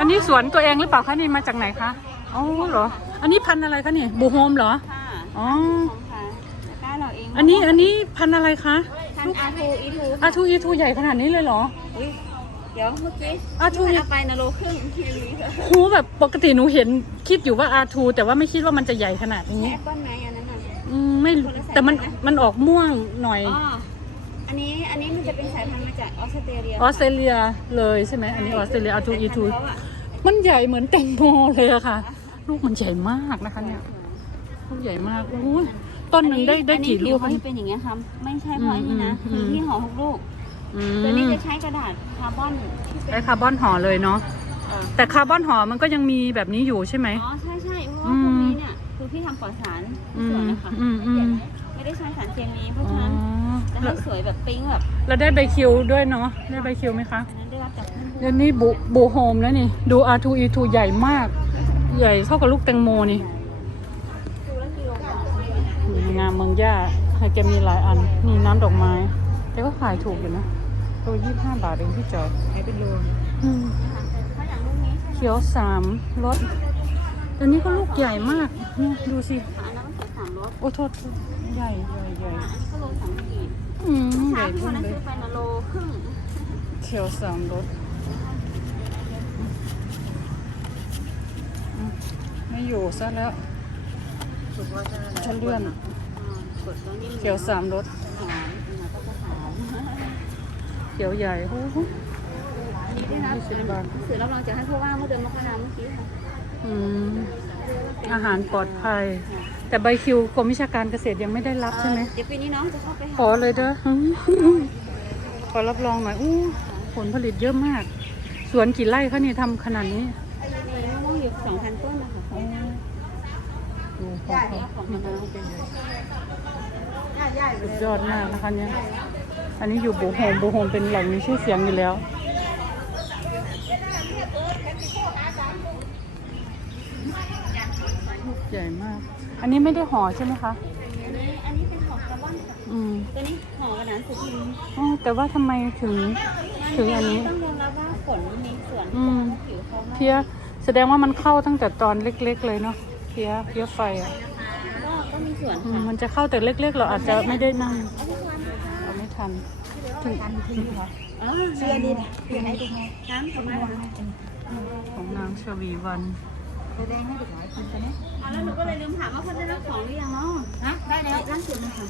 อันนี้สวนตัวเองหรือเปล่าคะนี่มาจากไหนคะอ๋อเหรอ อันนี้พันธุ์อะไรคะนี่บูโฮมเหรอ ค่ะอ๋อ ของค่ะตะกร้าเราเองอันนี้อันนี้พันธุ์อะไรคะทันอาทูอีทูอาทูอีทูใหญ่ขนาดนี้เลยเหรอ อุ๊ยเดี๋ยวเมื่อกี้อาทู ที่มันเอาไปนะโลครึ่งทีนี้ค่ะครูแบบปกติหนูเห็นคิดอยู่ว่าอาทูแต่ว่าไม่คิดว่ามันจะใหญ่ขนาดนี้ แอปเปิ้ลไหมอันนั้นน่ะ อืมไม่รู้แต่มันมันออกม่วงหน่อย อ๋อ อันนี้อันนี้มันจะเป็นสายพันธุ์มาจากออสเตรเลียออสเตรเลียเลยใช่ไหมอันนี้ออสเตรเลียอาทูอีทูสายพันธุ์เขาอะ มันใหญ่เหมือนแตงโมเลยอะค่ะ ลูกมันใหญ่มากนะคะเนี่ยลูกใหญ่มากโอ้ยต้นหนึ่งได้ได้กี่ลูกอันนี้ผิวเขาจะเป็นอย่างเงี้ยครับไม่ใช่เพราะอันนี้นะอืมคือที่ห่อหกลูกอืตัวนี้มจะใช้กระดาษคาร์บอนที่เป็นใช้คาร์บอนห่อเลยเนาะเอ่อแต่คาร์บอนห่อมันก็ยังมีแบบนี้อยู่ใช่ไหมอ๋อใช่ใช่เพราะว่าพวกนี้เนี่ยคือพี่ทำปลอดสารที่สวนนะคะอืมอืมไม่ได้ใช้สารเคมีเพราะอ๋อฉะนั้นจะให้สวยแบบปิ๊งแบบเราได้ใบคิวด้วยเนาะได้ใบคิวไหมคะอันนั้นได้ รับจากเพื่อนเดี๋ยวนี้บูบูโฮมแล้วนี่ ดู R2E2 ใหญ่มาก ใหญ่เท่ากับลูกแตงโมนี่ๆดูแล้วกิโลกรัมงามเมืองย่าให้แกมีหลายอัน นี่น้ำดอกไม้ แต่ก็ขายถูกอยู่นะตัวยี่ห้าบาทเองพี่จอยขายเป็นโลอืมถ้าอย่างลูกนี้ใช่ไหมเขียวสามรสอันนี้ก็ลูกใหญ่มากนี่ดูสิอันนั้นมันเขียวสามรสโอ้โทษใหญ่ใหญ่ใหญ่อันนี้ก็โลสามขีดอืมใหเช้าญ่ที่ขึ้วันนนั้นเลยซื้อไปนะโลครึ่ง เขียวสามรสอืมไม่อยู่ซะแล้วฉันเลื่อนอ่ากดตัวนี้เขียวสามรสหอมอันนั้นก็จะหอมเขียวใหญ่โอ้โหอันนี้ได้รับยี่สิบบาทสื่อรับรองจากท่านผู้ว่าเมื่อเดือนมกราเมื่อกี้ค่ะอืมอาหารปลอดภัย แต่ใบคิวกรมวิชาการเกษตรยังไม่ได้รับใช่ไหมเดี๋ยวปีนี้น้องจะเข้าไปหาขอเลยเด้ออืมขอรับรองหน่อยอู้ ผลผลิตเยอะมาก สวนกี่ไร่คะนี่ทำขนาดนี้มีมะม่วงอยู่สองพันต้นนะคะของดูพอของมะนาวเป็นสุดยอดมากนะคะเนี่ย อันนี้อยู่บูโฮมบูโฮมเป็นแหล่งมีชื่อเสียงอยู่แล้วลูกใหญ่มาก อันนี้ไม่ได้ห่อใช่ไหมคะอันนี้อันนี้เป็นของคาร์บอนค่ะอืมตัวนี้ห่อกระดาษสุพิมพ์อ๋อแต่ว่าทำไมถึง ถึงอันนี้ ต้องยอมรับว่าฝนมีส่วนอืม ผิวเขาไม่เพี้ยแสดงว่ามันเข้าตั้งแต่ตอนเล็ก ๆ เลยเนาะเพี้ยเพี้ยไฟอะก็ก็มีส่วนอืมค่ะมันจะเข้าแต่เล็ก ๆ เราอาจจะไม่ได้นั่งเราไม่ทันถึงอ๋อเชื่อดีนะเชื่อให้ดูไงน้ำของมันของนางชวีวันอะแล้วหนูก็เลยลืมถามว่าเขาได้รับของหรือยังเนาะฮะได้แล้วล่าสุดนะคะ